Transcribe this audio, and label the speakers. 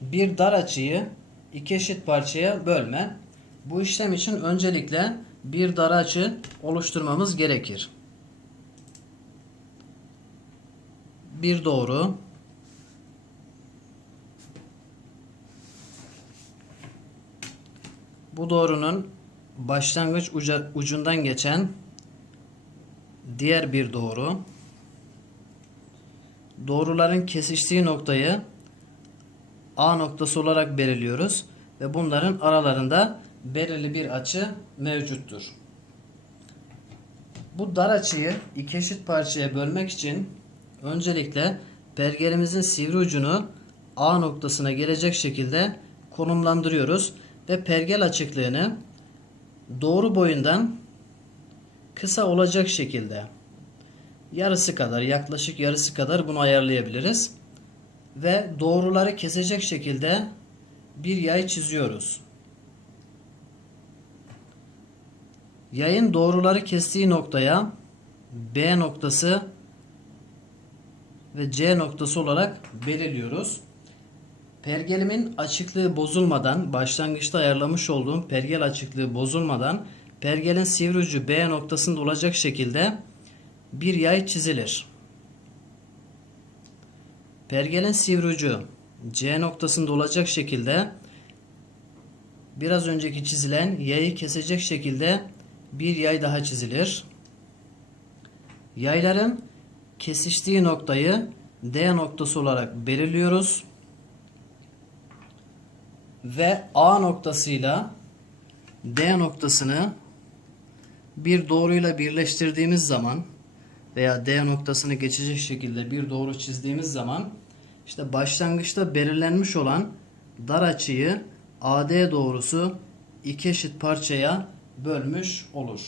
Speaker 1: bir dar açıyı iki eşit parçaya bölme. Bu işlem için öncelikle bir dar açı oluşturmamız gerekir. Bir doğru Bu doğrunun başlangıç uca- ucundan geçen diğer bir doğru. Doğruların kesiştiği noktayı A noktası olarak belirliyoruz ve bunların aralarında belirli bir açı mevcuttur. Bu dar açıyı iki eşit parçaya bölmek için öncelikle pergelimizin sivri ucunu A noktasına gelecek şekilde konumlandırıyoruz ve pergel açıklığını doğru boyundan kısa olacak şekilde yarısı kadar yaklaşık yarısı kadar bunu ayarlayabiliriz ve doğruları kesecek şekilde bir yay çiziyoruz. Yayın doğruları kestiği noktaya B noktası ve C noktası olarak belirliyoruz. Pergelimin açıklığı bozulmadan, başlangıçta ayarlamış olduğum pergel açıklığı bozulmadan pergelin sivri ucu B noktasında olacak şekilde bir yay çizilir. Pergelin sivri ucu C noktasında olacak şekilde biraz önceki çizilen yayı kesecek şekilde bir yay daha çizilir. Yayların kesiştiği noktayı D noktası olarak belirliyoruz. Ve A noktasıyla D noktasını bir doğruyla birleştirdiğimiz zaman veya D noktasını geçecek şekilde bir doğru çizdiğimiz zaman işte başlangıçta belirlenmiş olan dar açıyı AD doğrusu iki eşit parçaya bölmüş olur.